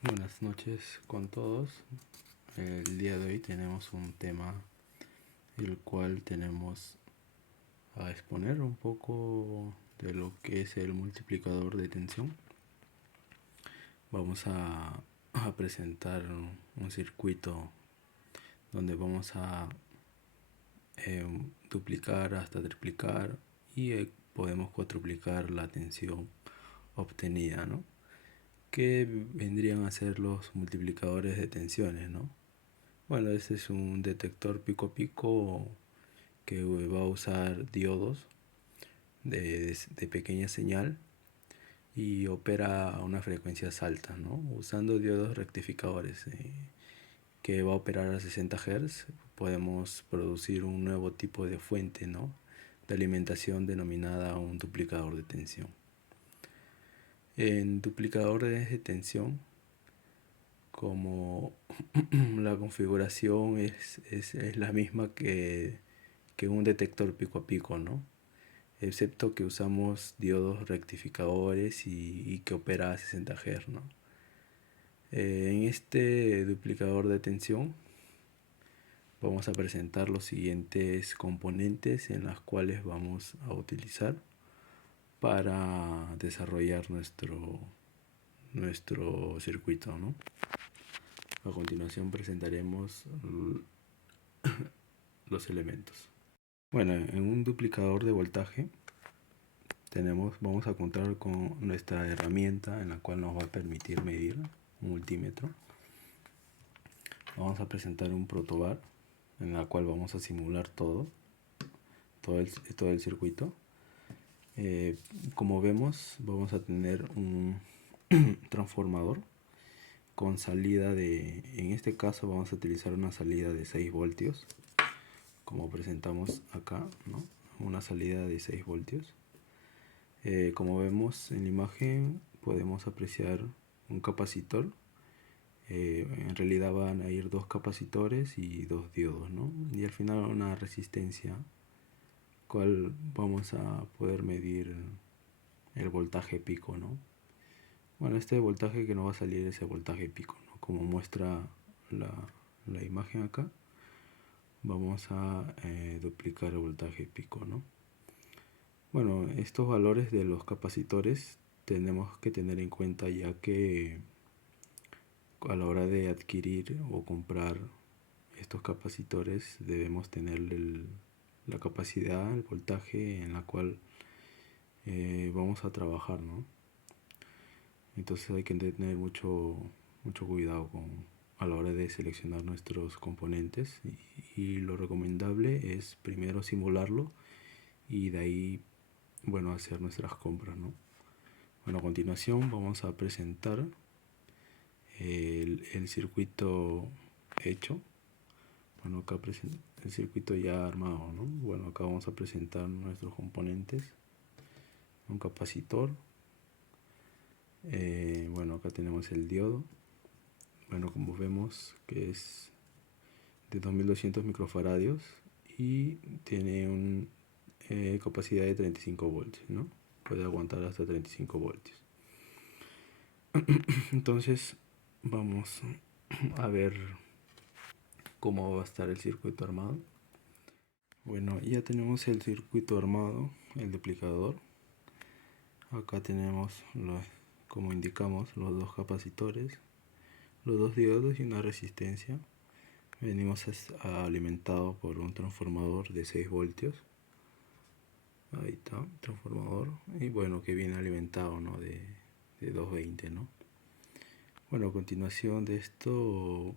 Buenas noches con todos. El día de hoy tenemos un tema el cual tenemos a exponer un poco de lo que es el multiplicador de tensión. Vamos a presentar un circuito donde vamos a duplicar hasta triplicar y podemos cuadruplicar la tensión obtenida, ¿no? Que vendrían a ser los multiplicadores de tensiones, ¿no? Bueno, este es un detector pico a pico que va a usar diodos de pequeña señal y opera a unas frecuencias altas, ¿no? Usando diodos rectificadores que va a operar a 60 Hz, podemos producir un nuevo tipo de fuente, ¿no? De alimentación denominada un duplicador de tensión. En duplicadores de tensión, como la configuración es la misma que un detector pico a pico, ¿no? Excepto que usamos diodos rectificadores y que opera a 60 Hz, ¿no? En este duplicador de tensión vamos a presentar los siguientes componentes en las cuales vamos a utilizar para desarrollar nuestro circuito, ¿no? A continuación presentaremos los elementos. Bueno, en un duplicador de voltaje vamos a contar con nuestra herramienta en la cual nos va a permitir medir un multímetro. Vamos a presentar un protobar en la cual vamos a simular todo el circuito. Como vemos, vamos a tener un transformador con salida en este caso vamos a utilizar una salida de 6 voltios, como presentamos acá, ¿no? Una salida de 6 voltios. Como vemos en la imagen podemos apreciar un capacitor. En realidad van a ir dos capacitores y dos diodos, ¿no? Y al final una resistencia, cual vamos a poder medir el voltaje pico, ¿no? Bueno, este voltaje que nos va a salir es el voltaje pico, ¿no? Como muestra la imagen acá, vamos a duplicar el voltaje pico, ¿no? Bueno, estos valores de los capacitores tenemos que tener en cuenta, ya que a la hora de adquirir o comprar estos capacitores debemos tener la capacidad, el voltaje en la cual vamos a trabajar, ¿no? Entonces hay que tener mucho cuidado a la hora de seleccionar nuestros componentes, y lo recomendable es primero simularlo y de ahí, bueno, hacer nuestras compras, ¿no? Bueno, a continuación vamos a presentar el circuito hecho. Bueno, acá el circuito ya armado, ¿no? Bueno, acá vamos a presentar nuestros componentes. Un capacitor. Bueno, acá tenemos el diodo. Bueno, como vemos que es de 2200 microfaradios y tiene una capacidad de 35 voltios, ¿no? Puede aguantar hasta 35 voltios. Entonces vamos a ver cómo va a estar el circuito armado. Bueno, ya tenemos el circuito armado, el duplicador. Acá tenemos, como indicamos, los dos capacitores, los dos diodos y una resistencia. Venimos alimentado por un transformador de 6 voltios. Ahí está, transformador. Y bueno, que viene alimentado, ¿no? de 220, ¿no? Bueno, a continuación de esto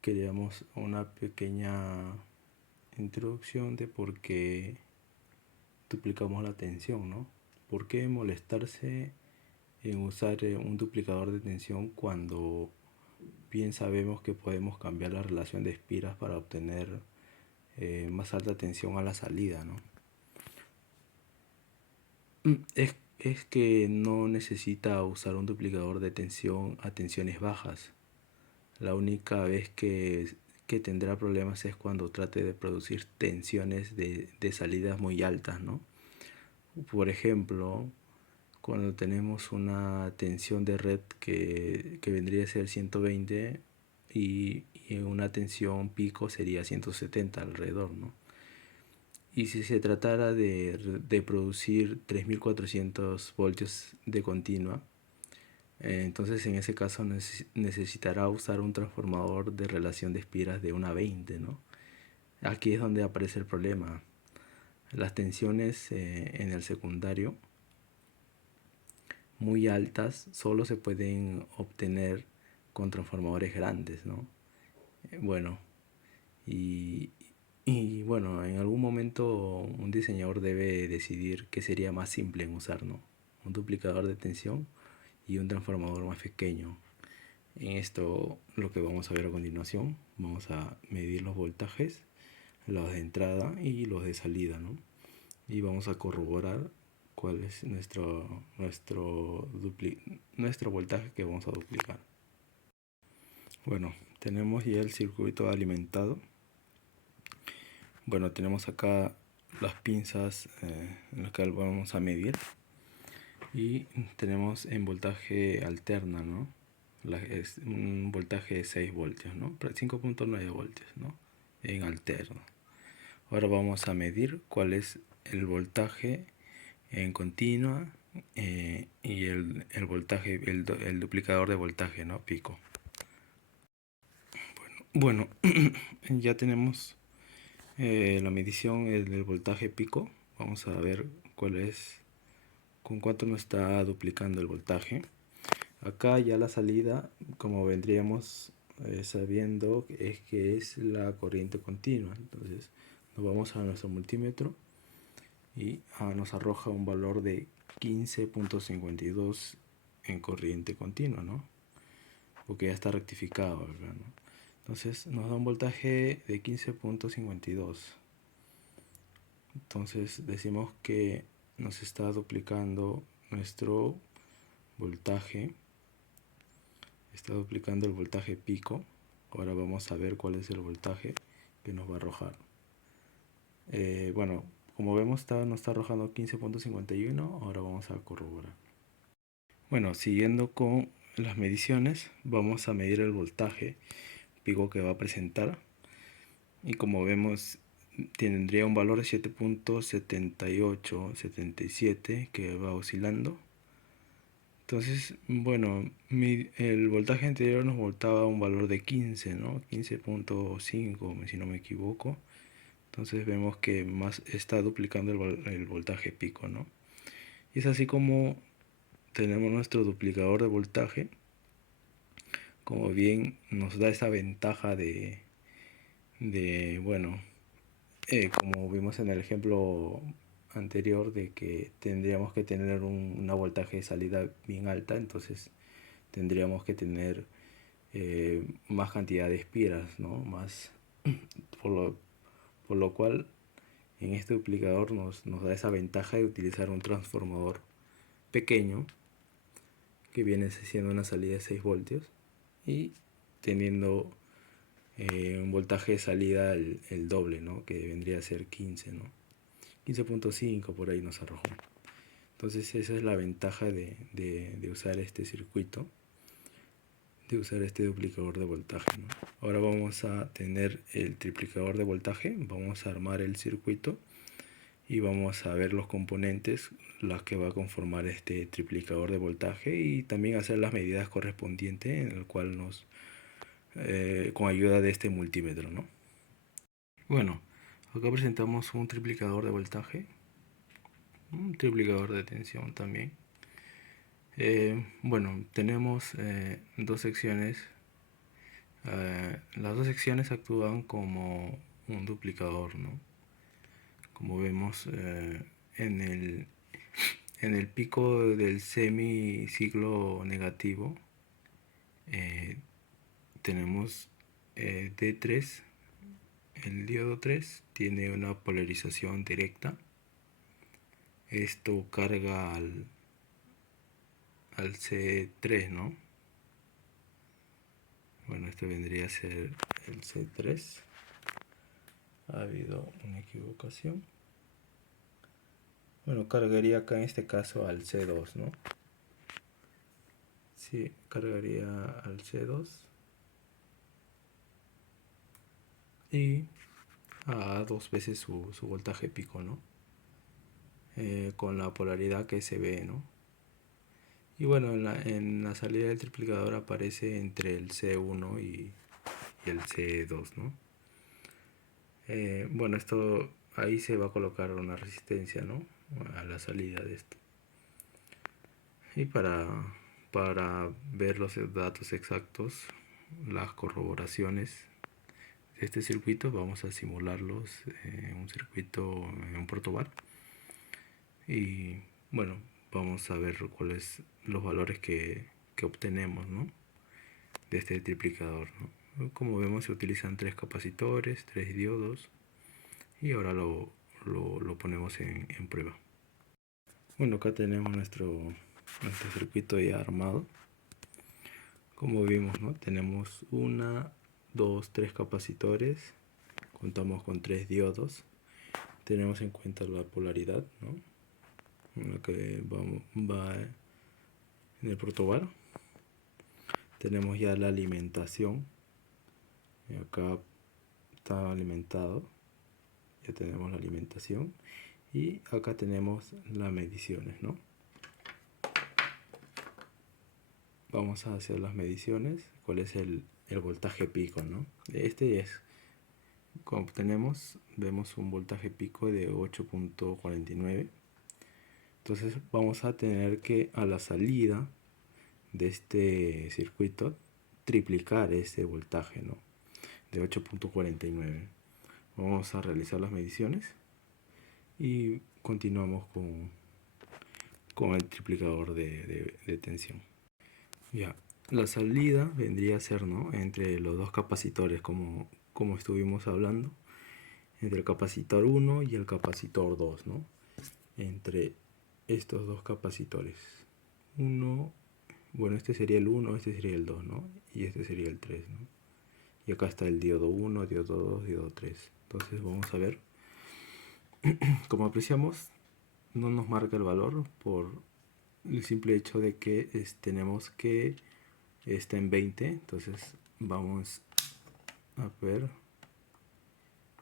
queríamos una pequeña introducción de por qué duplicamos la tensión, ¿no? ¿Por qué molestarse en usar un duplicador de tensión cuando bien sabemos que podemos cambiar la relación de espiras para obtener más alta tensión a la salida, ¿no? Es que no necesita usar un duplicador de tensión a tensiones bajas. La única vez que tendrá problemas es cuando trate de producir tensiones de salidas muy altas, ¿no? Por ejemplo, cuando tenemos una tensión de red que vendría a ser 120 y una tensión pico sería 170 alrededor, ¿no? Y si se tratara de producir 3400 voltios de continua, entonces en ese caso necesitará usar un transformador de relación de espiras de 1 a 20, ¿no? Aquí es donde aparece el problema. Las tensiones en el secundario muy altas solo se pueden obtener con transformadores grandes, ¿no? Bueno, y, y bueno, en algún momento un diseñador debe decidir qué sería más simple en usar, ¿no? Un duplicador de tensión y un transformador más pequeño. En esto lo que vamos a ver a continuación, vamos a medir los voltajes, los de entrada y los de salida, ¿no? Y vamos a corroborar cuál es nuestro voltaje que vamos a duplicar. Bueno, tenemos ya el circuito alimentado. Bueno, tenemos acá las pinzas en las que vamos a medir y tenemos en voltaje alterna, ¿no? Es un voltaje de 6 voltios, ¿no? 5.9 voltios, ¿no? En alterno. Ahora vamos a medir cuál es el voltaje en continua y el voltaje, el duplicador de voltaje, ¿no? Pico. Bueno, ya tenemos la medición del voltaje pico. Vamos a ver con cuánto nos está duplicando el voltaje. Acá ya la salida, como vendríamos sabiendo, es que es la corriente continua. Entonces nos vamos a nuestro multímetro y nos arroja un valor de 15.52 en corriente continua, ¿no? Porque ya está rectificado acá, ¿no? Entonces nos da un voltaje de 15.52. Entonces decimos que nos está duplicando nuestro voltaje, está duplicando el voltaje pico. Ahora vamos a ver cuál es el voltaje que nos va a arrojar. Bueno, como vemos nos está arrojando 15.51. Ahora vamos a corroborar. Bueno, siguiendo con las mediciones, vamos a medir el voltaje pico que va a presentar. Y como vemos, tendría un valor de 7.7877 que va oscilando. Entonces, bueno, el voltaje anterior nos voltaba un valor de 15, ¿no? 15.5, si no me equivoco. Entonces vemos que más está duplicando el voltaje pico, ¿no? Y es así como tenemos nuestro duplicador de voltaje. Como bien nos da esa ventaja bueno, como vimos en el ejemplo anterior, de que tendríamos que tener una voltaje de salida bien alta, entonces tendríamos que tener más cantidad de espiras, ¿no? Más, por lo cual en este duplicador nos da esa ventaja de utilizar un transformador pequeño que viene siendo una salida de 6 voltios y teniendo un voltaje de salida el doble, ¿no? Que vendría a ser 15, ¿no? 15.5 por ahí nos arrojó. Entonces esa es la ventaja de usar este circuito, de usar este duplicador de voltaje, ¿no? Ahora vamos a tener el triplicador de voltaje, vamos a armar el circuito y vamos a ver los componentes, las que va a conformar este triplicador de voltaje, y también hacer las medidas correspondientes, en el cual con ayuda de este multímetro, ¿no? Bueno, acá presentamos un triplicador de voltaje, un triplicador de tensión también. Bueno, tenemos dos secciones. Las dos secciones actúan como un duplicador, ¿no? Como vemos en el pico del semiciclo negativo tenemos D3. El diodo 3 tiene una polarización directa. Esto carga al C3, ¿no? Bueno, este vendría a ser el C3. Ha habido una equivocación. Bueno, cargaría acá en este caso al C2, ¿no? Sí, cargaría al C2 y a 2 veces su voltaje pico, ¿no? Con la polaridad que se ve, ¿no? Y bueno, en la salida del triplicador aparece entre el C1 y el C2, ¿no? Bueno, esto ahí se va a colocar una resistencia, ¿no? A la salida de esto. Y para ver los datos exactos, las corroboraciones de este circuito, vamos a simularlos en un circuito, en un protobar. Y bueno, vamos a ver cuáles los valores que obtenemos, ¿no? De este triplicador, ¿no? Como vemos, se utilizan 3 capacitores, 3 diodos, y ahora lo ponemos en prueba. Bueno, acá tenemos nuestro circuito ya armado. Como vimos, ¿no? Tenemos 1, 2, 3 capacitores, contamos con 3 diodos, tenemos en cuenta la polaridad, ¿no? En la que va en el protobar. Tenemos ya la alimentación, y acá está alimentado, ya tenemos la alimentación, y acá tenemos las mediciones, ¿no? Vamos a hacer las mediciones. ¿Cuál es el voltaje pico, ¿no? Este es, como tenemos, vemos un voltaje pico de 8.49. Entonces vamos a tener que, a la salida de este circuito, triplicar este voltaje, ¿no? De 8.49. Vamos a realizar las mediciones y continuamos con el triplicador de tensión. Ya, la salida vendría a ser, ¿no? Entre los dos capacitores, como estuvimos hablando, entre el capacitor 1 y el capacitor 2, ¿no? Entre estos dos capacitores. Uno, bueno, este sería el 1, este sería el 2, ¿no? Y este sería el 3, ¿no? Y acá está el diodo 1, diodo 2, diodo 3. Entonces vamos a ver. Como apreciamos, no nos marca el valor por el simple hecho de que tenemos que está en 20. Entonces vamos a ver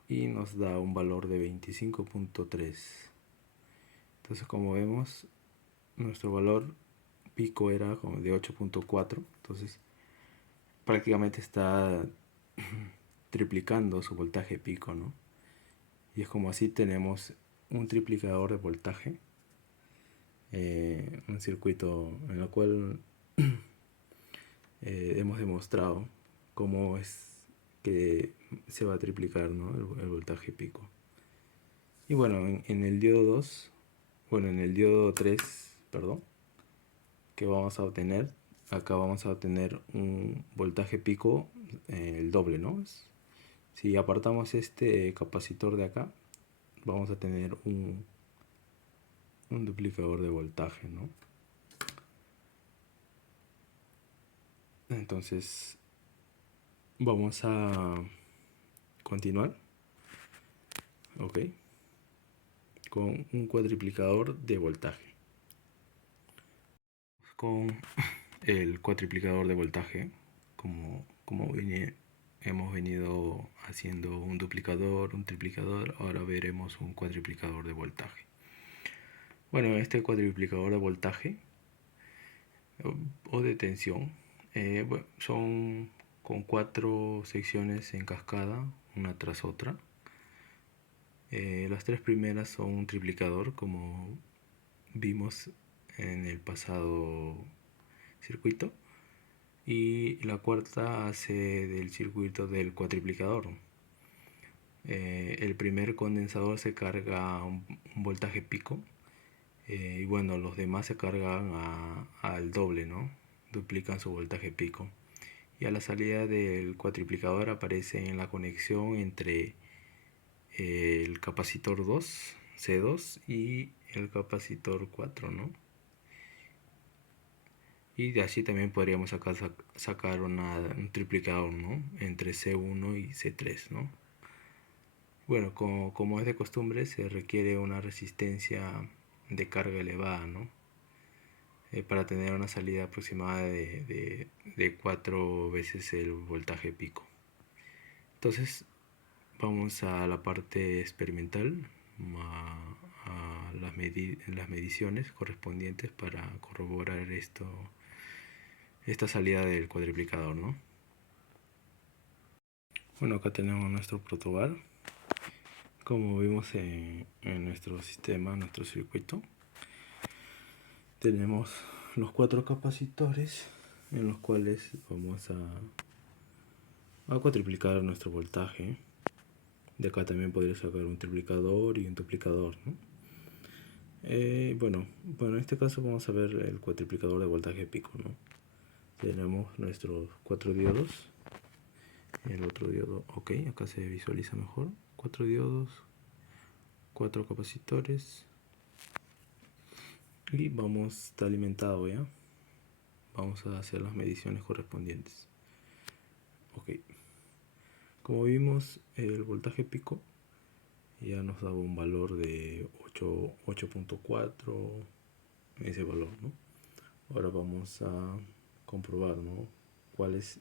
y nos da un valor de 25.3. Entonces, como vemos, nuestro valor pico era como de 8.4. Entonces prácticamente está triplicando su voltaje pico, ¿no? Y es como así tenemos un triplicador de voltaje, un circuito en el cual hemos demostrado cómo es que se va a triplicar, ¿no? el voltaje pico. Y bueno, en el diodo 2, bueno, en el diodo 3, perdón, que vamos a obtener, acá vamos a obtener un voltaje pico, el doble, ¿no? Si apartamos este capacitor de acá, vamos a tener un duplicador de voltaje, ¿no? Entonces vamos a continuar, ok, con un cuadriplicador de voltaje. Con el cuadriplicador de voltaje, como hemos venido haciendo un duplicador, un triplicador, ahora veremos un cuadriplicador de voltaje. Bueno, este cuadriplicador de voltaje o de tensión son con 4 secciones en cascada, una tras otra. Las 3 primeras son un triplicador, como vimos en el pasado circuito, y la cuarta hace del circuito del cuadriplicador. El primer condensador se carga a un voltaje pico, y bueno, los demás se cargan al doble, ¿no? Duplican su voltaje pico. Y a la salida del cuadriplicador aparece en la conexión entre el capacitor 2, C2, y el capacitor 4, ¿no? Y de así también podríamos sacar un triplicador, ¿no? Entre C1 y C3, ¿no? Bueno, como es de costumbre, se requiere una resistencia de carga elevada, ¿no? Para tener una salida aproximada de 4 veces el voltaje pico. Entonces vamos a la parte experimental, a las mediciones correspondientes para corroborar esta salida del cuadriplicador, ¿no? Bueno, acá tenemos nuestro protobar. Como vimos en nuestro sistema, nuestro circuito, tenemos los 4 capacitores en los cuales vamos a cuatriplicar nuestro voltaje. De acá también podría sacar un triplicador y un duplicador, ¿no? Bueno, en este caso vamos a ver el cuatriplicador de voltaje pico, ¿no? Tenemos nuestros 4 diodos, el otro diodo, ok, acá se visualiza mejor. 4 diodos, 4 capacitores, y está alimentado ya. Vamos a hacer las mediciones correspondientes. Ok, como vimos, el voltaje pico ya nos daba un valor de 8.4, ese valor, ¿no? Ahora vamos a comprobar, ¿no?, cuál es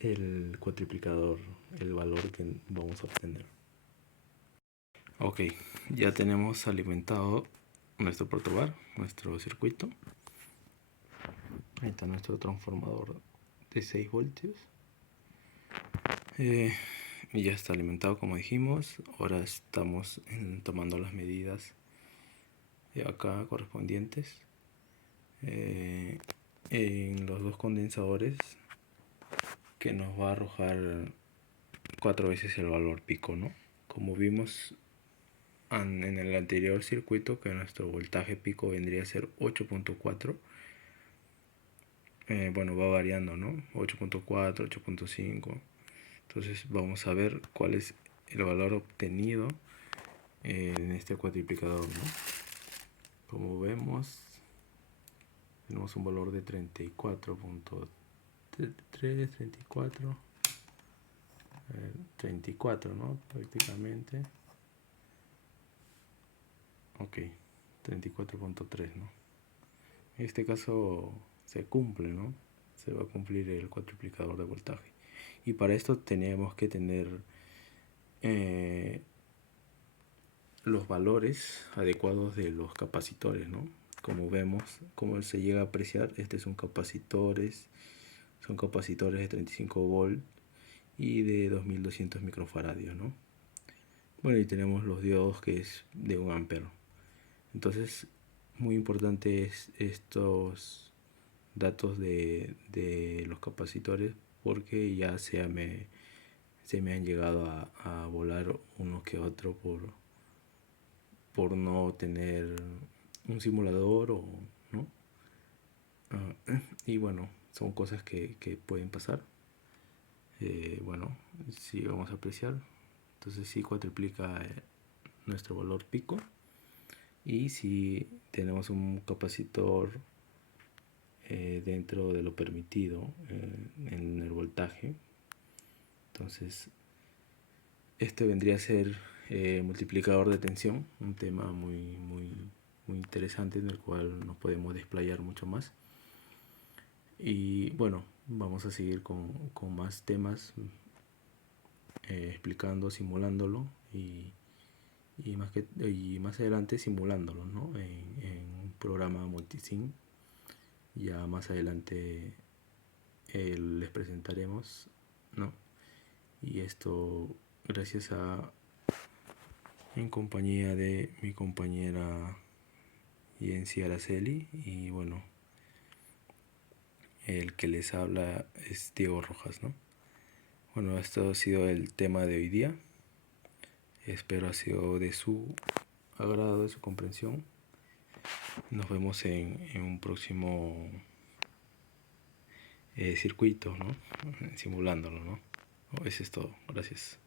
el cuatriplicador, el valor que vamos a obtener. Ok, ya tenemos alimentado nuestro protobar, nuestro circuito. Ahí está nuestro transformador de 6 voltios. Y ya está alimentado, como dijimos. Ahora estamos tomando las medidas de acá correspondientes en los 2 condensadores, que nos va a arrojar 4 veces el valor pico, ¿no? Como vimos en el anterior circuito, que nuestro voltaje pico vendría a ser 8.4. Bueno, va variando, ¿no? 8.4, 8.5. Entonces vamos a ver cuál es el valor obtenido en este cuatriplicador, ¿no? Como vemos, tenemos un valor de 34.3, 34, ¿no? Prácticamente. Ok, 34.3, ¿no? En este caso se cumple, ¿no? Se va a cumplir el cuatriplicador de voltaje. Y para esto tenemos que tener los valores adecuados de los capacitores, ¿no? Como vemos, como se llega a apreciar, son capacitores de 35 volt y de 2200 microfaradios, ¿no? Bueno, y tenemos los diodos, que es de 1 ampero. Entonces, muy importante es estos datos de los capacitores, porque ya se me han llegado a volar uno que otro por no tener un simulador, o no. Y bueno, son cosas que pueden pasar. Bueno, si vamos a apreciar, entonces sí cuatriplica nuestro valor pico. Y si tenemos un capacitor dentro de lo permitido en el voltaje, entonces este vendría a ser multiplicador de tensión, un tema muy interesante, en el cual nos podemos desplayar mucho más. Y bueno, vamos a seguir con más temas, explicando, simulándolo, y más adelante simulándolo, ¿no?, en un programa multisim. Ya más adelante les presentaremos, ¿no? Y esto gracias en compañía de mi compañera Yency Araceli, y bueno, el que les habla es Diego Rojas, ¿no? Bueno, esto ha sido el tema de hoy día. Espero ha sido de su agrado, de su comprensión. Nos vemos en un próximo circuito, ¿no?, simulándolo, ¿no? Eso es todo. Gracias.